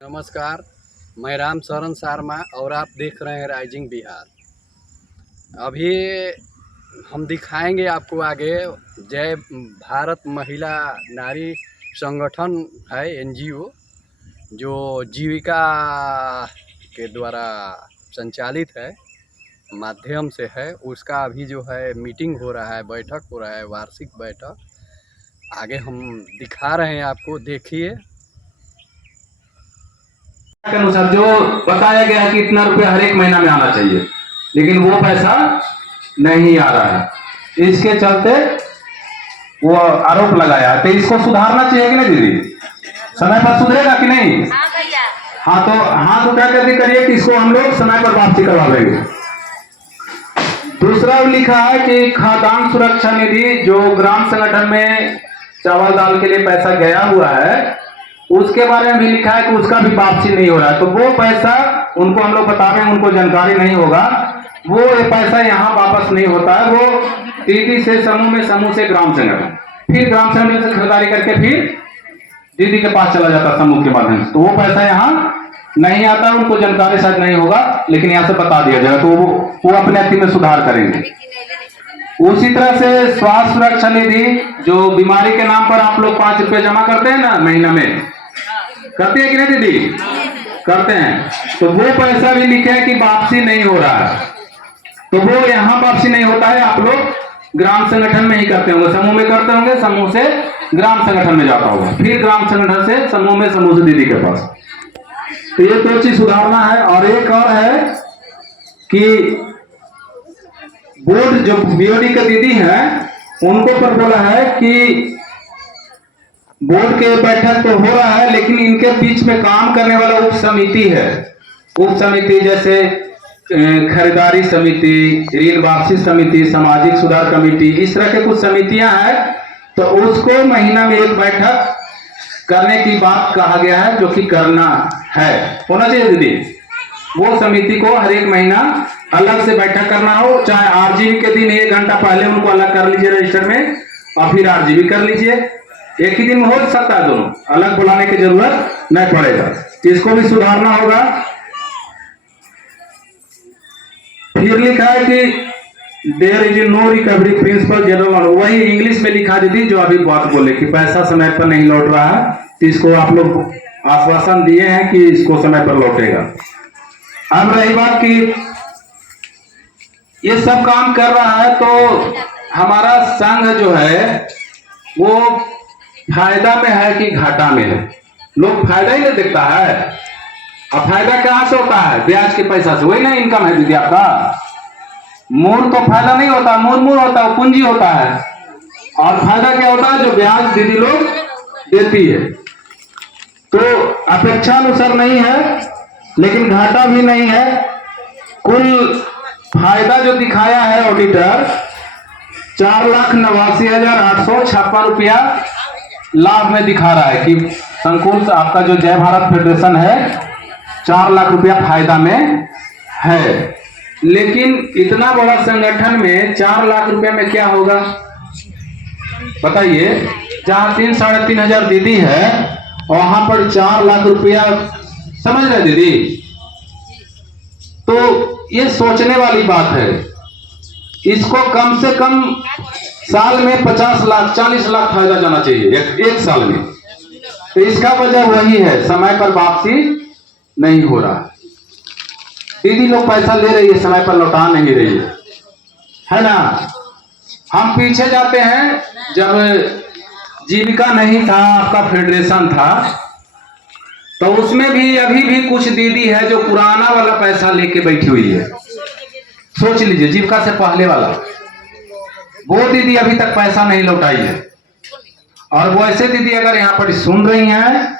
नमस्कार, मैं राम शरण शर्मा और आप देख रहे हैं राइजिंग बिहार। अभी हम दिखाएंगे आपको आगे जय भारत महिला नारी संगठन है एनजीओ, जो जीविका के द्वारा संचालित है, माध्यम से है। उसका अभी जो है मीटिंग हो रहा है, बैठक हो रहा है, वार्षिक बैठक। आगे हम दिखा रहे हैं आपको, देखिए। के अनुसार जो बताया गया है कि इतना रुपया हर एक महीना में आना चाहिए, लेकिन वो पैसा नहीं आ रहा है। इसके चलते वो आरोप लगाया, तो इसको सुधारना चाहिए कि नहीं दीदी? समय पर सुधरेगा कि नहीं? हाँ, तो हाथ उठा कर करिए कि इसको हम लोग समय पर वापसी करवा देंगे। दूसरा लिखा है कि खाद्यान्न सुरक्षा निधि जो ग्राम संगठन में चावल दाल के लिए पैसा गया हुआ है, उसके बारे में भी लिखा है कि उसका भी वापसी नहीं हो रहा है। तो वो पैसा उनको हम लोग बता रहे हैं, उनको जानकारी नहीं होगा, वो ये पैसा यहाँ वापस नहीं होता है। वो दीदी से समूह में, समूह से ग्राम संगठन, फिर ग्राम संगठन से खरीदारी करके फिर दीदी के पास चला जाता समूह के माध्यम से। तो वो पैसा यहाँ नहीं आता, उनको जानकारी शायद नहीं होगा, लेकिन यहाँ से बता दिया जाएगा, तो वो अपने अति में सुधार करेंगे। उसी तरह से स्वास्थ्य सुरक्षा निधि जो बीमारी के नाम पर आप लोग 5 रुपए जमा करते हैं ना महीना में, करते हैं कि नहीं दीदी? करते हैं। तो वो पैसा भी लिखे है कि वापसी नहीं हो रहा है, तो वो यहाँ वापसी नहीं होता है। आप लोग ग्राम संगठन में ही करते होंगे, समूह में करते होंगे, समूह से ग्राम संगठन में जाता होगा, फिर ग्राम संगठन से समूह में, समूह से दीदी के पास। तो ये 2 चीज सुधारना है। और एक और है कि बोर्ड जो बीओडी के दीदी हैं, उनको पर बोला है कि बोर्ड के बैठक तो हो रहा है, लेकिन इनके बीच में काम करने वाला उप समिति है। उप समिति जैसे खरीदारी समिति, ऋण वापसी समिति, सामाजिक सुधार कमेटी, इस तरह के कुछ समितियां हैं। तो उसको महीना में एक बैठक करने की बात कहा गया है, जो कि करना है, होना चाहिए दीदी। वो समिति को हर एक महीना अलग से बैठक करना हो, चाहे आरजीबी के दिन 1 घंटा पहले उनको अलग कर लीजिए रजिस्टर में, और फिर आरजीबी कर लीजिए। एक ही दिन में हो सकता है, दोनों अलग बुलाने की जरूरत नहीं पड़ेगा। इसको भी सुधारना होगा। फिर लिखा है कि there is no recovery principal general, वही इंग्लिश में लिखा दीदी जो अभी बात बोले कि पैसा समय पर नहीं लौट रहा है। तो इसको आप लोग आश्वासन दिए हैं कि इसको समय पर लौटेगा। अब रही बात कि ये सब काम कर रहा है, तो हमारा संघ जो है वो फायदा में है कि घाटा में है? लोग फायदा ही नहीं देखता है। अब फायदा कहां से होता है? ब्याज के पैसा से, वही ना इनकम है दीदी आपका। मूल तो फायदा नहीं होता, मूल होता है, पूंजी होता है। और फायदा क्या होता है? जो ब्याज दीदी लोग देती है। तो अपेक्षा अनुसार नहीं है, लेकिन घाटा भी नहीं है। कुल फायदा जो दिखाया है ऑडिटर, 4,89,856 रुपया लाभ में दिखा रहा है कि संकुल से आपका जो जय भारत फेडरेशन है 4 लाख रुपया फायदा में है। लेकिन इतना बड़ा संगठन में 4 लाख रुपया में क्या होगा बताइए? जहां 3-3.5 हजार दीदी है, वहां पर 4 लाख रुपया, समझ रहे दीदी? तो ये सोचने वाली बात है। इसको कम से कम साल में 50 लाख 40 लाख फायदा जाना चाहिए एक साल में। तो इसका वजह वही है, समय पर वापसी नहीं हो रहा। दीदी लोग पैसा ले रही है, समय पर लौटा नहीं रही है ना। हम पीछे जाते हैं, जब जीविका नहीं था, आपका फेडरेशन था, तो उसमें भी अभी भी कुछ दीदी है जो पुराना वाला पैसा लेके बैठी हुई है। सोच लीजिए, जीविका से पहले वाला, वो दीदी अभी तक पैसा नहीं लौटाई है। और वो ऐसे दीदी अगर यहाँ पर सुन रही हैं,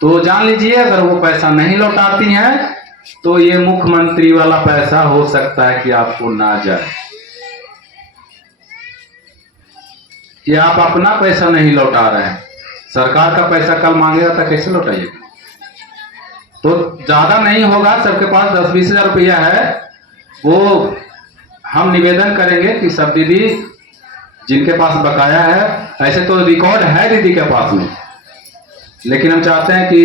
तो जान लीजिए, अगर वो पैसा नहीं लौटाती हैं, तो ये मुख्यमंत्री वाला पैसा हो सकता है कि आपको ना जाए। ये आप अपना पैसा नहीं लौटा रहे हैं, सरकार का पैसा कल मांगेगा तो कैसे लौटाइएगा? तो ज्यादा नहीं होगा, सबके पास 10-20 हजार रुपया है, वो हम निवेदन करेंगे कि सब दीदी जिनके पास बकाया है, ऐसे तो रिकॉर्ड है दीदी के पास में, लेकिन हम चाहते हैं कि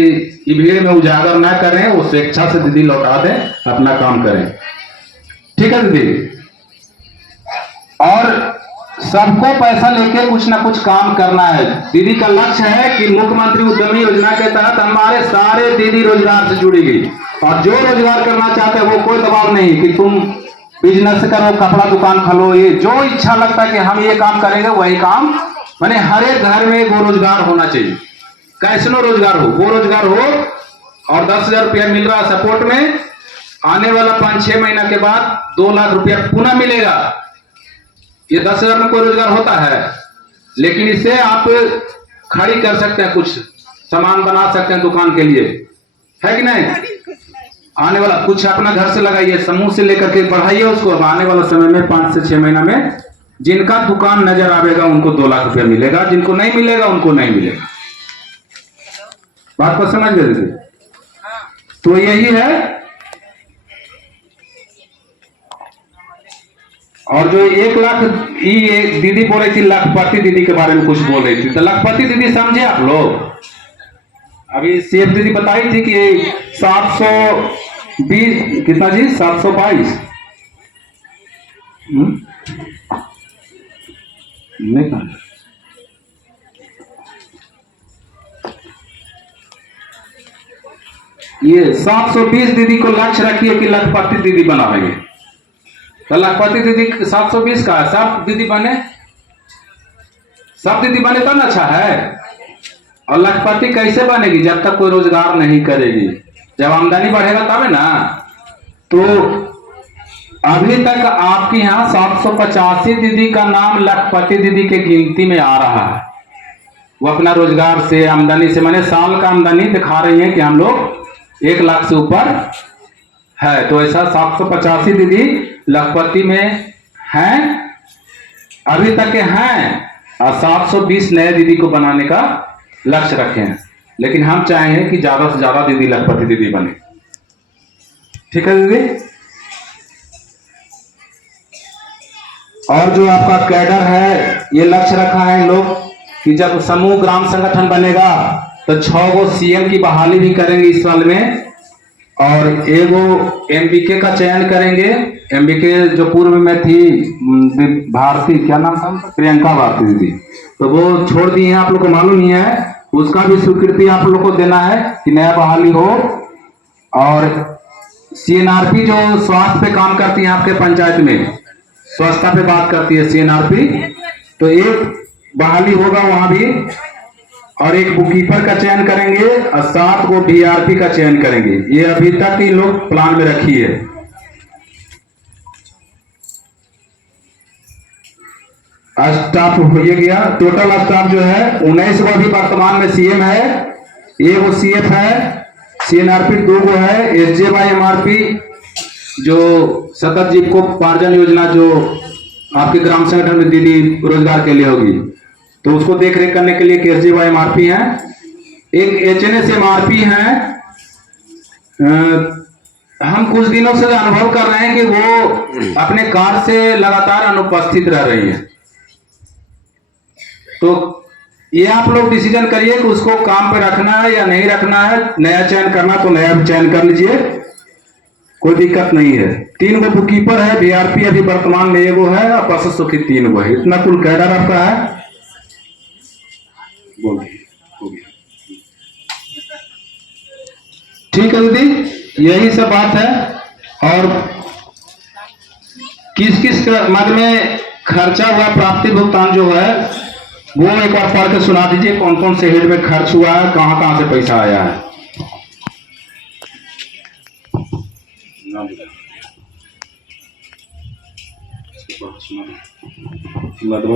ये भीड़ में उजागर ना करें, वो स्वेच्छा से दीदी लौटा दें, अपना काम करें। ठीक है दीदी। और सबको पैसा लेके कुछ ना कुछ काम करना है। दीदी का लक्ष्य है कि मुख्यमंत्री उद्यमी योजना के तहत हमारे सारे दीदी रोजगार से जुड़ी गई, और जो रोजगार करना चाहते हैं वो कोई दबाव नहीं कि तुम बिजनेस करो, कपड़ा दुकान खोलो, ये जो इच्छा लगता है कि हम ये काम करेंगे वही काम, माने हर एक घर में वो रोजगार होना चाहिए। कैसनो रोजगार हो, वो रोजगार हो। और 10,000 रुपया मिल रहा सपोर्ट में, आने वाला 5-6 महीना के बाद 2 लाख रुपया पुनः मिलेगा। ये 10,000 में कोई रोजगार होता है, लेकिन इससे आप खड़ी कर सकते हैं, कुछ सामान बना सकते हैं दुकान के लिए, है कि नहीं। आने वाला कुछ अपना घर से लगाइए, समूह से लेकर के बढ़ाइए उसको। अब आने वाला समय में 5 से 6 महीना में जिनका दुकान नजर आवेगा उनको 2 लाख रुपया मिलेगा, जिनको नहीं मिलेगा उनको नहीं मिलेगा। बात को समझ गए। तो यही है। और जो 1 लाख, ये दीदी बोल रही थी लखपति दीदी के बारे में कुछ बोल रही थी, तो लखपति दीदी समझे आप लोग। अभी सेफ दीदी बताई थी कि 720 कितना जी, 722 नहीं कहा। ये 720 दीदी को लक्ष्य रखिए कि लखपति दीदी बनाएंगे। तो लखपति दीदी 720 का है, सब दीदी बने, सब दीदी बने तो ना अच्छा है। और लखपति कैसे बनेगी, जब तक कोई रोजगार नहीं करेगी। जब आमदनी बढ़ेगा तब ना। तो अभी तक आपके यहाँ 785 दीदी का नाम लखपति दीदी के गिनती में आ रहा है। वो अपना रोजगार से, आमदनी से, माने साल का आमदनी दिखा रही है कि हम लोग 1 लाख से ऊपर है। तो ऐसा 785 दीदी लखपति में हैं, अभी तक के हैं। और 720 नए दीदी को बनाने का लक्ष्य रखे हैं। लेकिन हम चाहेंगे कि ज्यादा से ज्यादा दीदी लखपति दीदी बने। ठीक है दीदी। और जो आपका कैडर है, ये लक्ष्य रखा है इन लोग कि जब समूह ग्राम संगठन बनेगा तो 6 गो सीएम की बहाली भी करेंगे इस साल में, और एगो एमबीके का चयन करेंगे। एमबीके जो पूर्व में थी भारती, क्या नाम था, प्रियंका भारती दीदी, तो वो छोड़ दी है, आप लोग को मालूम ही है। उसका भी स्वीकृति आप लोग को देना है कि नया बहाली हो। और सीएनआरपी जो स्वास्थ्य पे काम करती है आपके पंचायत में, स्वच्छता पे बात करती है सीएनआरपी, तो एक बहाली होगा वहां भी। और एक बुककीपर का चयन करेंगे और 7 को डीआरपी का चयन करेंगे। ये अभी तक ही लोग प्लान में रखी है। स्टाफ हो गया, टोटल स्टाफ जो है 19 को अभी वर्तमान में सीएम है, एक वो सीएफ है, सीएनआरपी 2 को है, एसजेवाई एमआरपी जो सतत जीविकोपार्जन योजना जो आपके ग्राम संगठन में दीदी रोजगार के लिए होगी, तो उसको देख रेख करने के लिए केजरीवाई एमआरपी है। एक एचएनएस एमआरपी है। हम कुछ दिनों से अनुभव कर रहे हैं कि वो अपने कार्य से लगातार अनुपस्थित रह रही है। तो ये आप लोग डिसीजन करिए कि उसको काम पे रखना है या नहीं रखना है। नया चयन करना तो नया चयन कर लीजिए, कोई दिक्कत नहीं है। 3 गो बुककीपर है, बीआरपी अभी वर्तमान में 1 गो है, और प्रशासक की 3 गो है। इतना कुल कैडर आपका है। ठीक है दीदी, यही सब बात है। और किस किस मद में खर्चा हुआ, प्राप्ति भुगतान जो है वो एक बार पढ़ के सुना दीजिए। कौन कौन से हेड में खर्च हुआ है, कहां कहां से पैसा आया है।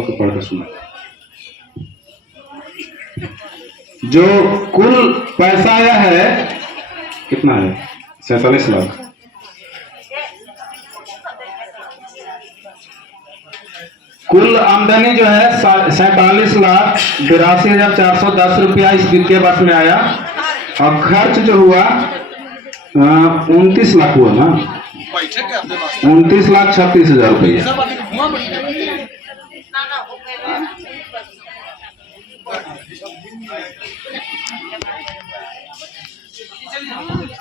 को पढ़ के सुना। जो कुल पैसा आया है कितना है, 47 लाख। कुल आमदनी जो है 47,82,410 रुपया इस वित्तीय वर्ष में आया। और खर्च जो हुआ 29 लाख हुआ ना, 29,36,000 रुपया। चलिए